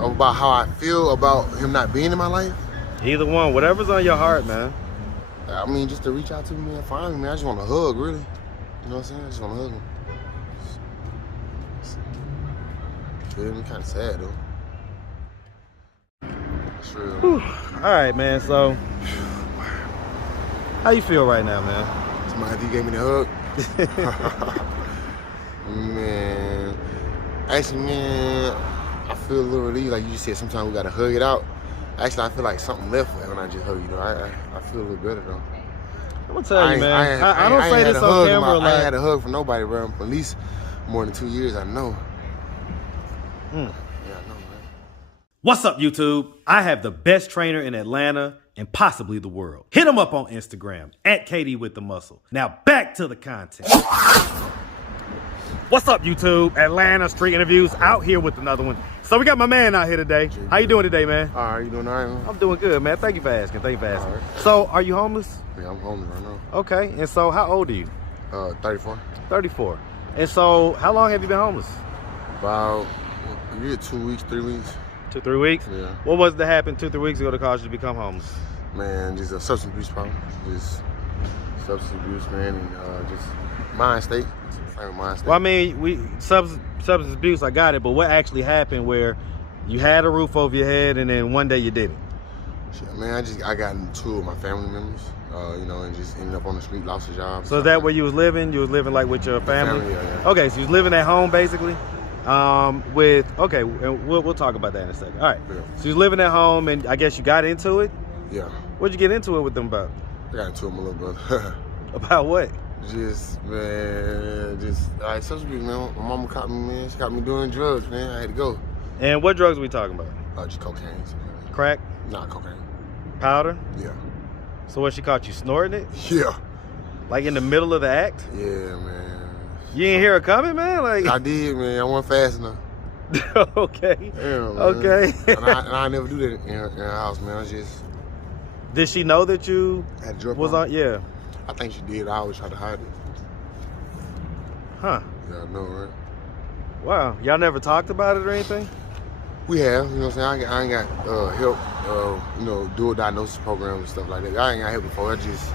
about how I feel about him not being in my life. Either one, whatever's on your heart, man. I mean, just to reach out to me and find me, man. I just want a hug, really. You know what I'm saying? I just want to hug him. Feel me? Kind of sad, though. It's real. Whew. All right, man. So, how you feel right now, man? Somebody gave me the hug. Man. Actually, man, I feel a little relieved. Like you just said, sometimes we got to hug it out. Actually, I feel like something left when I just hug you, though. I feel a little better, though. I'm gonna tell you, man. I don't say this on camera. I ain't had a hug from nobody, bro. For at least more than 2 years, I know. Yeah, I know, man. What's up, YouTube? I have the best trainer in Atlanta and possibly the world. Hit him up on Instagram at KDWithTheMuscle. Now back to the content. What's up, YouTube? Atlanta Street Interviews out here with another one. So we got my man out here today. How you doing today, man? All right, you doing all right, man? I'm doing good, man. Thank you for asking. Thank you for asking. Right. So, are you homeless? Yeah, I'm homeless right now. Okay. And so, how old are you? 34. 34. And so, how long have you been homeless? About a year, 2 weeks, 3 weeks. 2-3 weeks? Yeah. What was it that happened 2-3 weeks ago to cause you to become homeless? Man, just a substance abuse problem. Just substance abuse, man, and just mind state. Mind state. Well, I mean, substance abuse, I got it, but what actually happened where you had a roof over your head and then one day you didn't? Shit, man, I got into two of my family members, you know, and just ended up on the street, lost a job. So is that where you was living? You was living like with your family? Yeah. Okay, so you was living at home basically? Okay, and we'll talk about that in a second. All right, Yeah. So you was living at home and I guess you got into it? Yeah. What'd you get into it with them about? I got into it with my little brother. About what? Just, man, like, substance abuse, man. My mama caught me, man. She caught me doing drugs, man. I had to go. And what drugs are we talking about? Just cocaine. Crack? Nah, cocaine. Powder? Yeah. So what, she caught you snorting it? Yeah. Like in the middle of the act? Yeah, man. You didn't hear it coming, man? Like I did, man. I wasn't fast enough. Okay. Damn, man. Okay. and I never do that in her house, man. I just... Did she know that you had a drug was problem? on? Yeah. I think she did. I always tried to hide it. Huh. Yeah, I know, right? Wow. Y'all never talked about it or anything? We have, you know what I'm saying? I ain't got help, you know, dual diagnosis programs and stuff like that. I ain't got help before. I just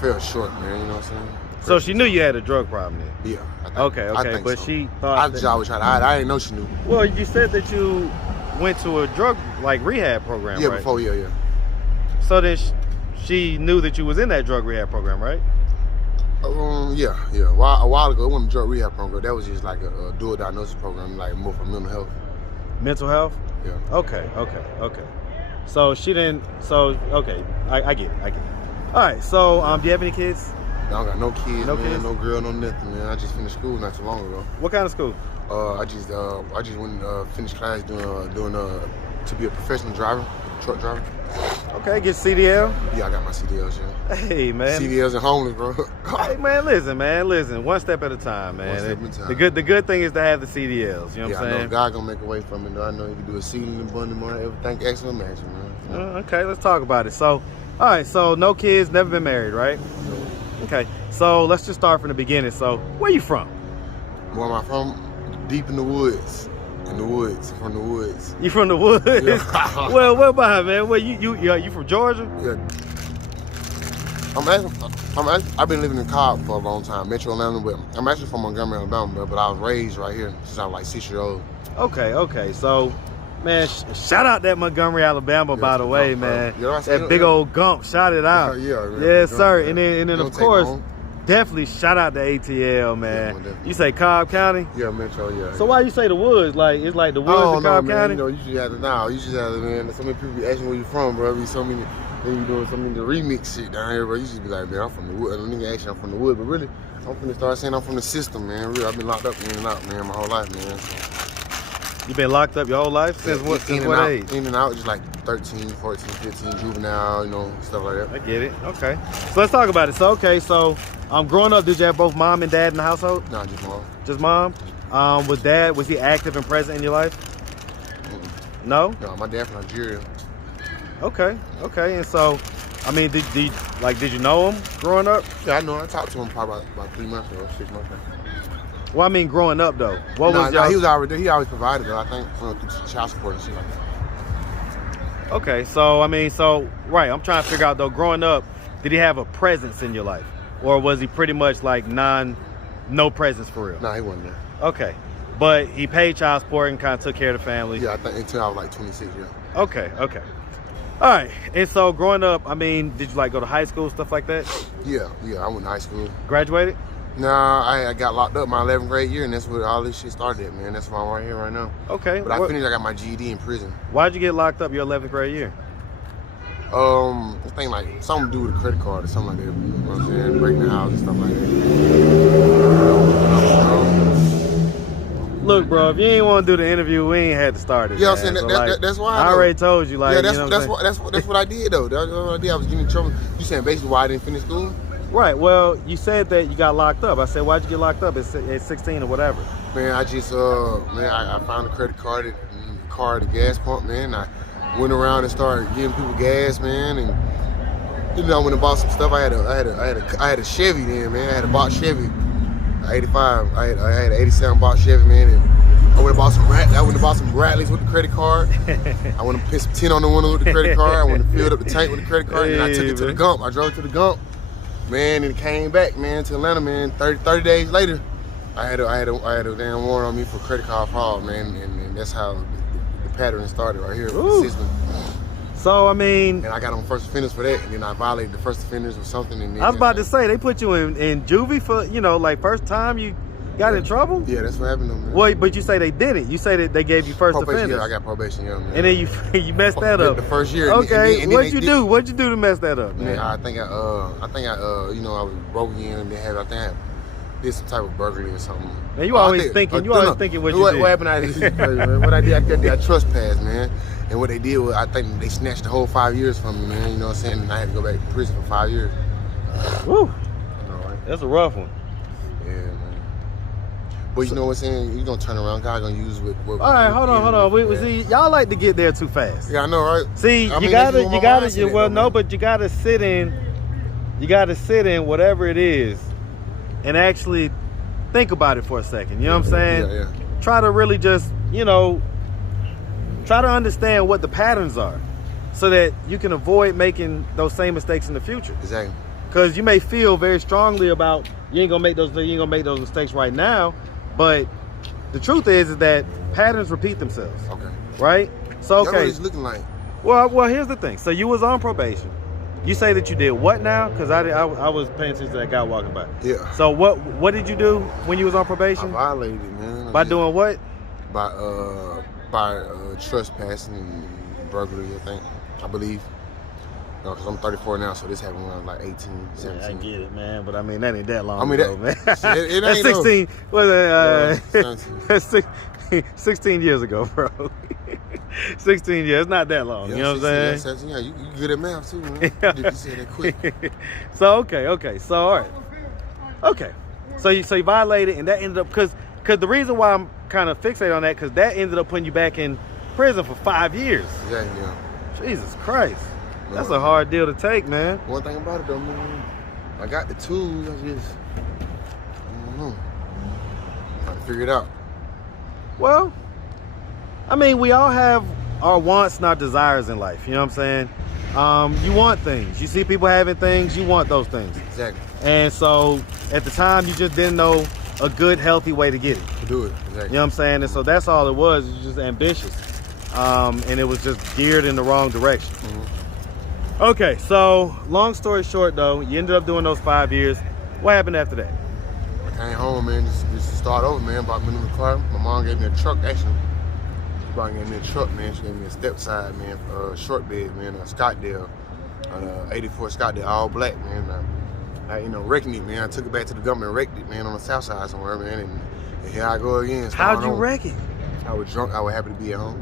fell short, man, you know what I'm saying? So she knew you had a drug problem then? Yeah. I think but so. she thought I just always tried to hide it. I didn't know she knew. Well, you said that you went to a drug, like, rehab program, Yeah, right? before, yeah. So then she knew that you was in that drug rehab program, right? Yeah. A while ago, it wasn't a drug rehab program. That was just like a dual diagnosis program, like more for mental health. Mental health? Yeah. Okay. So she didn't, okay, I get it. All right, so do you have any kids? I don't got no kids, No man, kids? no girl, no nothing, man. I just finished school not too long ago. What kind of school? I just went and finished class doing to be a professional driver, truck driver. Okay, get CDL? Yeah, I got my CDLs, yeah. Hey, man. CDLs and homeless, bro. Hey, man, listen. One step at a time, man. One step at a time. The good thing is to have the CDLs, you know what I'm I saying? know God gonna make a way for me, though. I know he can do a ceiling and bundle more, everything excellent mansion, man. Okay, let's talk about it. So, all right, so no kids, never been married, right? Okay, so let's just start from the beginning. So, where you from? Where am I from? Deep in the woods. From the woods. You from the woods? Yeah. Well, what about, man? Well, you from Georgia? Yeah. I've been living in Cobb for a long time, Metro Atlanta, but I'm actually from Montgomery, Alabama, but I was raised right here since I was like 6 years old. Okay. So, man, shout out that Montgomery, Alabama, by the way, man. You know what I'm saying? That big old gump, shout it out. Yeah, man. Yes, sir. And then Don't of take course, long. definitely shout out to ATL, man. Yeah, You say Cobb County? Yeah, Metro, yeah. So why you say the woods? Like, it's like the woods in Cobb man. County? You know, you just have to, man. So many people be asking where you from, bro. Be so many, they be doing so many remix shit down here, bro. You just be like, man, I'm from the wood. And nigga actually I'm from the wood, but really, I'm finna start saying I'm from the system, man. Really, I've been locked up in and out, man, my whole life, man. You been locked up your whole life? Since what age? In and out, just like 13, 14, 15, juvenile, you know, stuff like that. I get it. Okay. So let's talk about it. So, growing up, did you have both mom and dad in the household? Nah, just mom. Just mom? Was he active and present in your life? No? No, my dad from Nigeria. Okay. And so, I mean, did you know him growing up? Yeah, I know. I talked to him probably about 3 months or 6 months ago. Well, I mean, growing up though, what Nah, was y'all? he was already he always provided though. I think through child support and shit like that. Okay, so I mean, right. I'm trying to figure out though. Growing up, did he have a presence in your life, or was he pretty much like no presence for real? Nah, he wasn't there. Okay, but he paid child support and kind of took care of the family. Yeah, I think until I was like 26. Yeah. Okay. All right. And so growing up, I mean, did you like go to high school, stuff like that? Yeah. I went to high school. Graduated? Nah, I got locked up my 11th grade year, and that's where all this shit started, man. That's why I'm right here right now. Okay. But I finished. I got my GED in prison. Why'd you get locked up your 11th grade year? I think like something to do with a credit card or something like that. You know what I'm saying? Breaking the house and stuff like that. Look, bro, if you ain't want to do the interview, we ain't had to start it. Yeah, I'm saying that's why. I already told you, like, yeah, you know that's what I did though. That's what I did. I was getting in trouble. You saying basically why I didn't finish school? Right. Well, you said that you got locked up. I said, why'd you get locked up at 16 or whatever? Man, I just I found a credit card at the gas pump, man. I went around and started giving people gas, man, and you know, I went and bought some stuff. I had a Chevy then, man. I had a Box Chevy, 85. I had an 87 Box Chevy, man, and I went and bought some Rattleys with the credit card. I went and put some tint on the window with the credit card. I went and filled up the tank with the credit card, and I took it to the Gump. I drove to the Gump, man, and it came back, man, to Atlanta, man. 30 days later, I had a damn warrant on me for credit card fraud, man, and that's how the pattern started right here with the system. So, I mean... And I got on first offenders for that, and then I violated the first offenders or something. And then, I was about to say, they put you in juvie for, you know, like first time you got in trouble? Yeah, that's what happened to me. Well, but you say they didn't. You say that they gave you first probation, offenders. Yeah, I got probation, yeah, man. And then you messed that up. The first year. Okay, and what'd you do? What'd you do to mess that up, man? I think I you know, I was broke in and I did some type of burglary or something. Man, you always thinking what you did. What happened? What I did, I trespassed, man. And what they did was, I think they snatched the whole 5 years from me, man. You know what I'm saying? And I had to go back to prison for 5 years. Woo. I know, right? That's a rough one. Yeah, man. But you know what I'm saying? You're going to turn around. God going to use what all right, hold on. See, y'all like to get there too fast. Yeah, I know, right? See, you gotta sit in whatever it is and actually think about it for a second. You know what I'm saying? Yeah. Try to really just, you know, try to understand what the patterns are so that you can avoid making those same mistakes in the future. Exactly. Because you may feel very strongly about you ain't gonna make those mistakes right now, but the truth is that patterns repeat themselves. Okay. Right? So okay. What it's looking like. Well, here's the thing. So you was on probation. You say that you did what now? Because I was paying attention to that guy walking by. Yeah. So what did you do when you was on probation? I violated it, man. By doing what? By trespassing and burglary, I believe. No, because I'm 34 now, so this happened when I was like 18, 17. Yeah, I get it, man, but I mean, that ain't that long ago, man. It ain't That's 16, that's 16 years ago, bro. 16 years, it's not that long, you know what I'm saying? 17, yeah, you good at math too, man. You said that quick. So, okay, so, all right. Okay, so you violated, and that ended up, because the reason why I'm kind of fixated on that, because that ended up putting you back in prison for 5 years. Exactly, yeah. Jesus Christ. That's a hard deal to take, man. One thing about it though, man, I got the tools, I don't know. Trying to figure it out. Well, I mean, we all have our wants and our desires in life, you know what I'm saying? You want things. You see people having things, you want those things. Exactly. And so, at the time, you just didn't know a good, healthy way to get it. To do it, exactly. You know what I'm saying? And so that's all it was just ambitious. And it was just geared in the wrong direction. Mm-hmm. Okay, so long story short though, you ended up doing those 5 years. What happened after that? I came home, man, just to start over, man. Bought me a new car. My mom gave me a truck, actually. She brought me a truck, man. She gave me a step side, man, short bed, man, a Scottsdale, 84 Scottsdale, all black, man. I wrecking it, man. I took it back to the government, wrecked it, man, on the south side somewhere, man. And here I go again. How'd you wreck it? I was drunk. I was happy to be at home.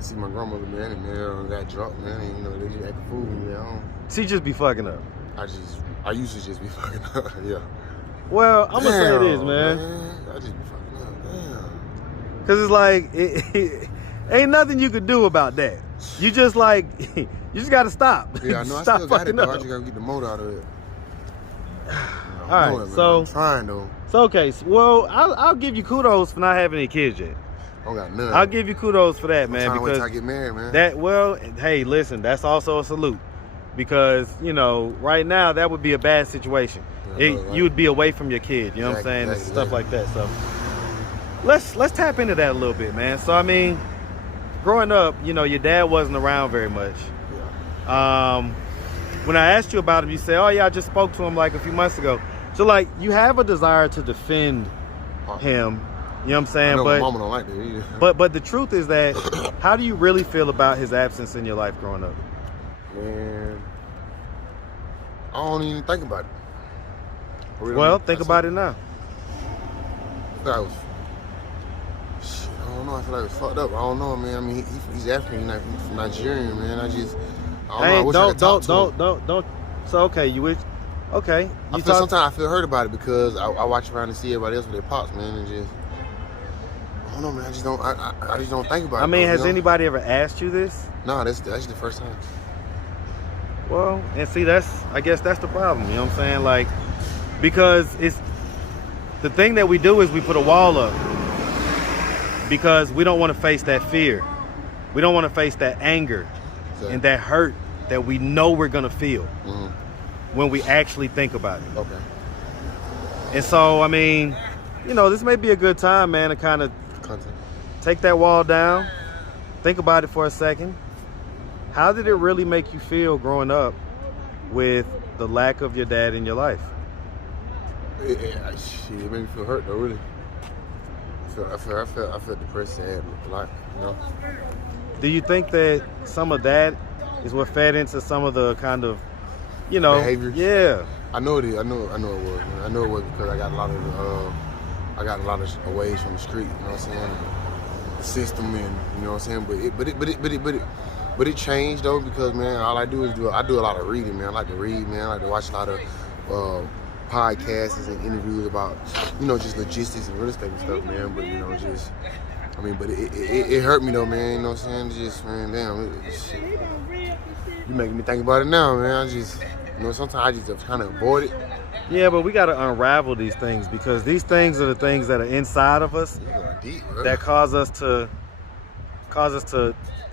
See my grandmother, man, and man, got drunk, man, and they just act a fool when you're at home. She just be fucking up. I used to just be fucking up, yeah. Well, I'm gonna say this, man. I just be fucking up, damn. Cause it's like, ain't nothing you could do about that. You just like, you just gotta stop. Yeah, I know. I still got it, though. I just gotta get the motor out of it. All right, so I'm trying though. So okay, well, I'll give you kudos for not having any kids yet. I don't got none. I'll give you kudos for that, man. I'm trying to wait because till I get married, man. that, well, hey, listen, that's also a salute, because you know, right now that would be a bad situation. Right. You would be away from your kid. You know what I'm saying? Exactly. Stuff like that. So let's tap into that a little bit, man. So I mean, growing up, you know, your dad wasn't around very much. Yeah. When I asked you about him, you said, "Oh yeah, I just spoke to him like a few months ago." So like, you have a desire to defend him. You know what I'm saying? I know but my mama don't like that either. but the truth is that, how do you really feel about his absence in your life growing up? Man, I don't even think about it. Well, think about it now. I feel like shit, I don't know. I feel like it was fucked up. I don't know, man. I mean, he's African. He's from Nigerian, man. I don't know. I wish I could talk to him. Don't. So okay, you wish. Okay. Sometimes I feel hurt about it because I watch around and see everybody else with their pops, man, and just I don't know, man. I just don't think about it. I mean, has you know? anybody ever asked you this? No, that's the first time. Well, and see, I guess that's the problem. You know what I'm saying? Like, because it's the thing that we do is we put a wall up because we don't want to face that fear. We don't want to face that anger and that hurt that we know we're gonna feel when we actually think about it. Okay. And so, I mean, you know, this may be a good time, man, to kind of take that wall down, think about it for a second. How did it really make you feel growing up with the lack of your dad in your life? It made me feel hurt though, really. I felt depressed, sad a lot, you know. Do you think that some of that is what fed into some of the kind of, you know, behaviors? Yeah. I know it is. I know it was. Man. I know it was because I got a lot of aways from the street. You know what I'm saying? The system, and you know what I'm saying. But it changed though, because man, all I do is do a lot of reading, man. I like to read, man. I like to watch a lot of podcasts and interviews about, you know, just logistics and real estate and stuff, man. But you know, but it hurt me though, man. You know what I'm saying? Just, man, damn, you making me think about it now, man. You know, sometimes I just kind of avoid it. Yeah, but we got to unravel these things, because these things are the things that are inside of us deep, that cause us to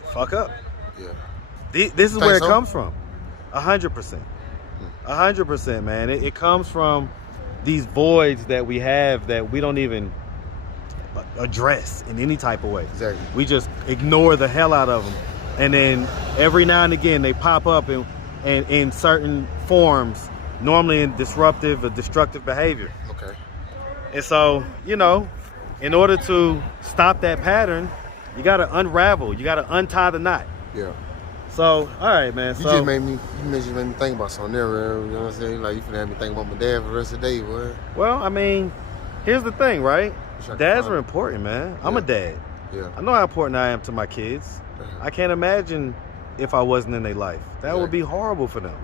fuck up. Yeah. This is where it comes from. 100%. 100%, man. It comes from these voids that we have that we don't even address in any type of way. Exactly. We just ignore the hell out of them, and then every now and again they pop up in certain forms, normally in disruptive or destructive behavior. Okay. And so, you know, in order to stop that pattern, you got to unravel. You got to untie the knot. Yeah. So, all right, man. You just made me think about something there, man. You know what I'm saying? Like, you finna have me think about my dad for the rest of the day, boy. Well, I mean, here's the thing, right? Dads are important, man. I'm a dad. Yeah. I know how important I am to my kids. I can't imagine if I wasn't in their life. That would be horrible for them.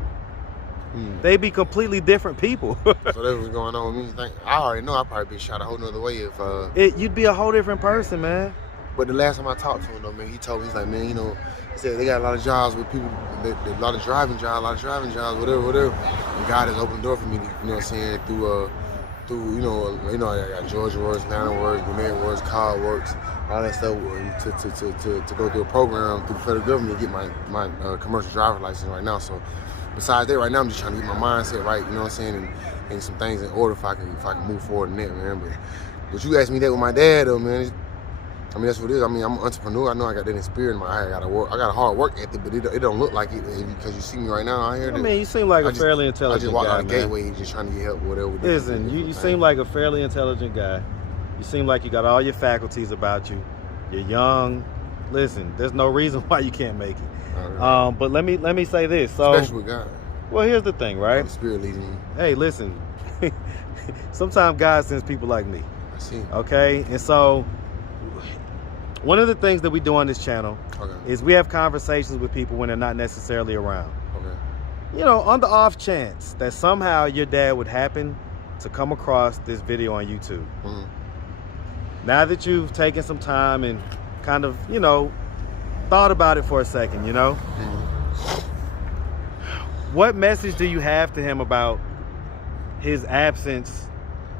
They'd be completely different people. So that's what's going on with me. I already know I'd probably be shot a whole nother way if... You'd be a whole different person, man. But the last time I talked to him, though, man, he told me, he's like, man, you know, he said they got a lot of jobs with people, a lot of driving jobs, whatever. And God has opened the door for me, you know what I'm saying, through you know, I got Georgia Works, Atlanta Works, Gwinnett Works, Car Works, all that stuff to go through a program through the federal government to get my commercial driver license right now. So besides that, right now I'm just trying to get my mindset right, you know what I'm saying, and some things in order if I can move forward in that, man. But you asked me that with my dad, though, man. I mean, that's what it is. I mean, I'm an entrepreneur. I know I got that in spirit in my eye. I got a hard work ethic, but it don't look like it because you see me right now out here. I mean, you seem like a fairly intelligent guy. I just walked out the gateway just trying to get help, whatever. Listen, you seem like a fairly intelligent guy. You seem like you got all your faculties about you. You're young. Listen, there's no reason why you can't make it. Right. But let me say this. So, especially with God. Well, here's the thing, right? The Spirit leading me. Hey, listen. Sometimes God sends people like me. I see. Okay, and so one of the things that we do on this channel is we have conversations with people when they're not necessarily around. Okay. You know, on the off chance that somehow your dad would happen to come across this video on YouTube. Now that you've taken some time and kind of, you know, thought about it for a second, you know, what message do you have to him about his absence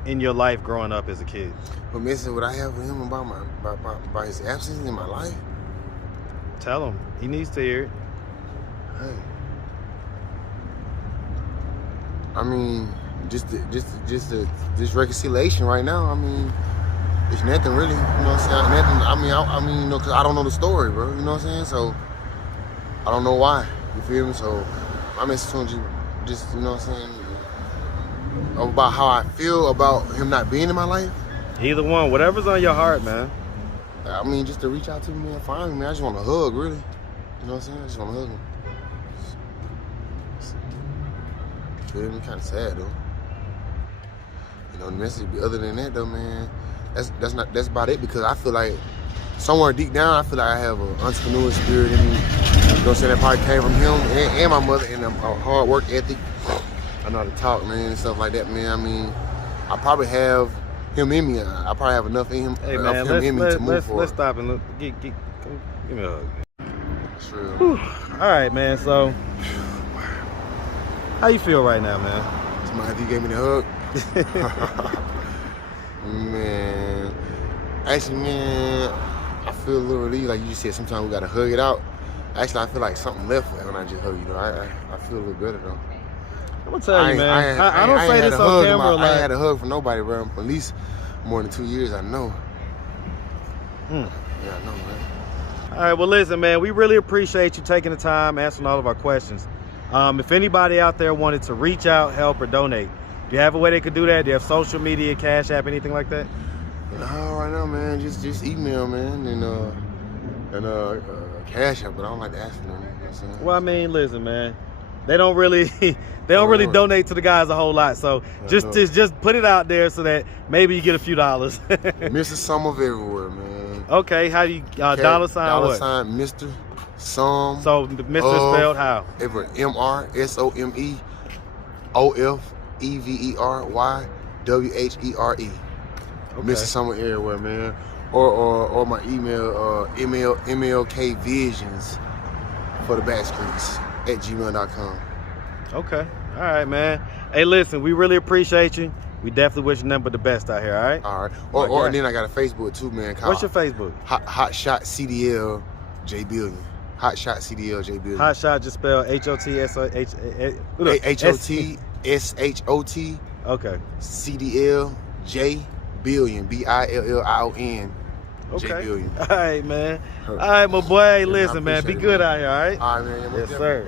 in your life growing up as a kid? But missing what I have with him about his absence in my life. Tell him. He needs to hear it. Hey. I mean, just this reconciliation right now. I mean, it's nothing really. You know what I'm saying? Nothing. I mean, you know, cause I don't know the story, bro. You know what I'm saying? So I don't know why. You feel me? So my message to him, just you know what I'm saying, about how I feel about him not being in my life. Either one, whatever's on your heart, man. I mean, just to reach out to me and find me, man. I just want a hug, really. You know what I'm saying? I just want to hug him. Feel me? Kind of sad though. You know, the message. Other than that though, man, that's about it. Because I feel like somewhere deep down, I feel like I have an entrepreneur spirit in me. You know what I'm saying? That probably came from him and my mother, and a hard work ethic. I know how to talk, man, and stuff like that, man. I mean, I probably have him in me. I probably have enough in him, hey, man, let's stop and give me a hug. That's real. Whew. All right, man. So, how you feel right now, man? Somebody gave me the hug. Man, actually, man, I feel a little relieved. Like you just said, sometimes we gotta hug it out. Actually, I feel like something left when I just hug you. Though I feel a little better though. I'm gonna tell you, man. I don't say this on camera. I ain't had a hug from nobody, bro. At least more than 2 years, I know. Yeah, I know, man. All right, well, listen, man. We really appreciate you taking the time, answering all of our questions. If anybody out there wanted to reach out, help, or donate, do you have a way they could do that? Do you have social media, Cash App, anything like that? No, right now, man. Just email, man, and Cash App. But I don't like to ask for them. You know what I'm saying? Well, I mean, listen, man. They don't really donate to the guys a whole lot. So just put it out there so that maybe you get a few dollars. mrsomeofeverywhere, man. Okay, how do you dollar sign dollar what? Sign Mr. Some. So Mr. spelled how? Ever mrsomeofeverywhere. Okay. Mr. Summer everywhere, man. Or my email mlkvisions for the back streets @gmail.com. Okay. All right, man. Hey, listen, we really appreciate you. We definitely wish you nothing but the best out here, all right? All right. Or then I got a Facebook too, man. What's your Facebook? Hot Shot CDL J Billion. Hot Shot CDL J Billion. Hot Shot just spelled HOTSHOT. Okay. CDL J Billion. BILLION. Okay. J Billion. All right, man. All right, my boy. Hey, listen, man. Be good out here, all right? All right, man. Yes, sir.